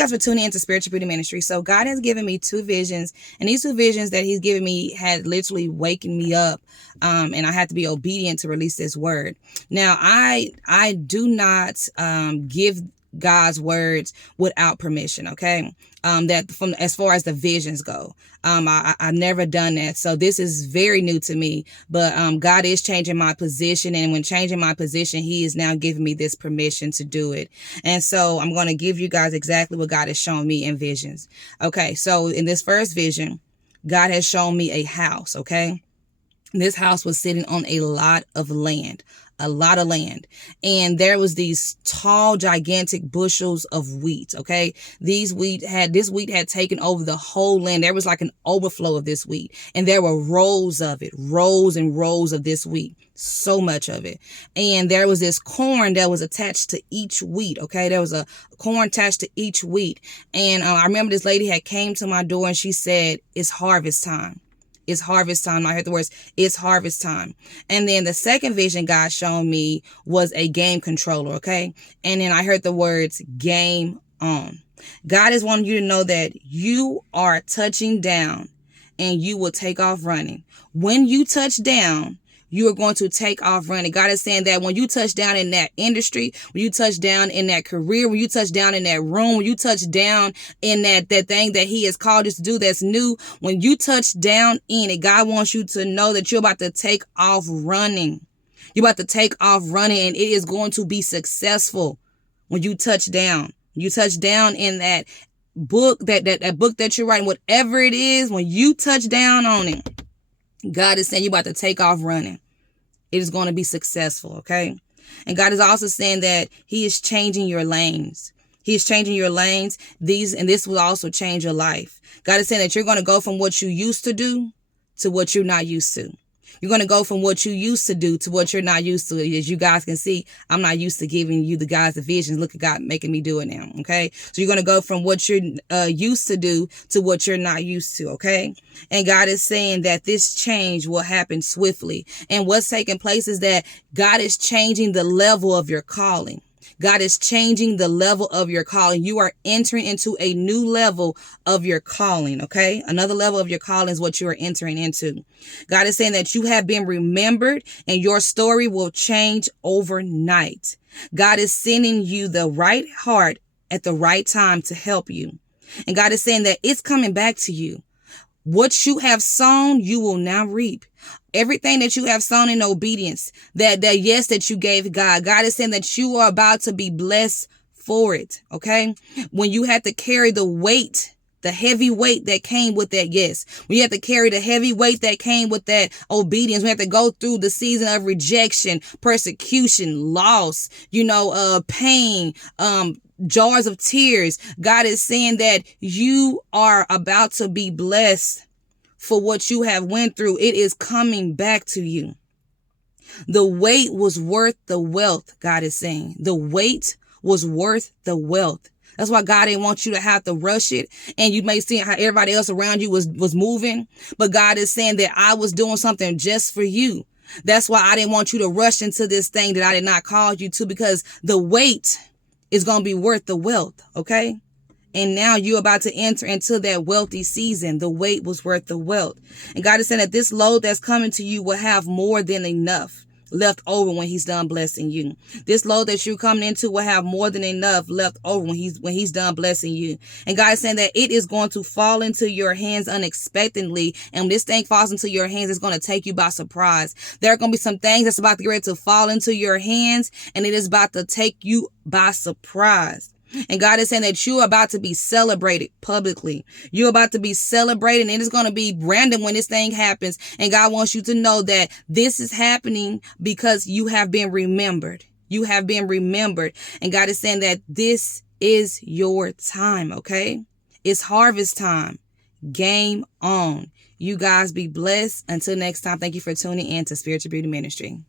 guys for tuning into Spiritual Beauty Ministry. So God has given me 2 visions, and these 2 visions that he's given me had literally waken me up, and I had to be obedient to release this word. Now, I do not give God's words without permission, okay? That from as far as the visions go. I've never done that. So this is very new to me, but God is changing my position. And when changing my position, he is now giving me this permission to do it. And so I'm going to give you guys exactly what God has shown me in visions. Okay. So in this first vision, God has shown me a house. Okay. This house was sitting on a lot of land. And there was these tall, gigantic bushels of wheat. Okay. This wheat had taken over the whole land. There was like an overflow of this wheat, and there were rows of it, rows and rows of this wheat, so much of it. And there was this corn that was attached to each wheat. Okay. There was a corn attached to each wheat. And I remember this lady had came to my door and she said, "It's harvest time. It's harvest time." I heard the words, "It's harvest time." And then the second vision God showed me was a game controller, okay? And then I heard the words, "Game on." God is wanting you to know that you are touching down and you will take off running. When you touch down, you are going to take off running. God is saying that when you touch down in that industry, when you touch down in that career, when you touch down in that room, when you touch down in that thing that he has called you to do that's new, when you touch down in it, God wants you to know that you're about to take off running. You're about to take off running, and it is going to be successful when you touch down. You touch down in that book, that book that you're writing, whatever it is, when you touch down on it, God is saying you're about to take off running. It is going to be successful, okay? And God is also saying that he is changing your lanes. He is changing your lanes. This will also change your life. God is saying that you're going to go from what you used to do to what you're not used to. You're going to go from what you used to do to what you're not used to. As you guys can see, I'm not used to giving you the guys the visions. Look at God making me do it now. Okay. So you're going to go from what you're used to do to what you're not used to. Okay. And God is saying that this change will happen swiftly. And what's taking place is that God is changing the level of your calling. God is changing the level of your calling. You are entering into a new level of your calling, okay? Another level of your calling is what you are entering into. God is saying that you have been remembered and your story will change overnight. God is sending you the right heart at the right time to help you. And God is saying that it's coming back to you. What you have sown, you will now reap. Everything that you have sown in obedience, that yes, that you gave God. God is saying that you are about to be blessed for it. Okay. When you had to carry the weight, the heavy weight that came with that yes. When you have to carry the heavy weight that came with that obedience. We have to go through the season of rejection, persecution, loss, pain, jars of tears. God is saying that you are about to be blessed for what you have went through. It is coming back to you. The wait was worth the wealth, God is saying. The wait was worth the wealth. That's why God didn't want you to have to rush it. And you may see how everybody else around you was moving. But God is saying that I was doing something just for you. That's why I didn't want you to rush into this thing that I did not call you to, because the wait is going to be worth the wealth. Okay. And now you're about to enter into that wealthy season. The wait was worth the wealth. And God is saying that this load that's coming to you will have more than enough left over when he's done blessing you. This load that you're coming into will have more than enough left over when he's done blessing you. And God is saying that it is going to fall into your hands unexpectedly. And when this thing falls into your hands, it's going to take you by surprise. There are going to be some things that's about to get ready to fall into your hands, and it is about to take you by surprise. And God is saying that you're about to be celebrated publicly. You're about to be celebrated, and it is going to be random when this thing happens. And God wants you to know that this is happening because you have been remembered. You have been remembered. And God is saying that this is your time, okay? It's harvest time. Game on. You guys be blessed. Until next time, thank you for tuning in to Spiritual Beauty Ministry.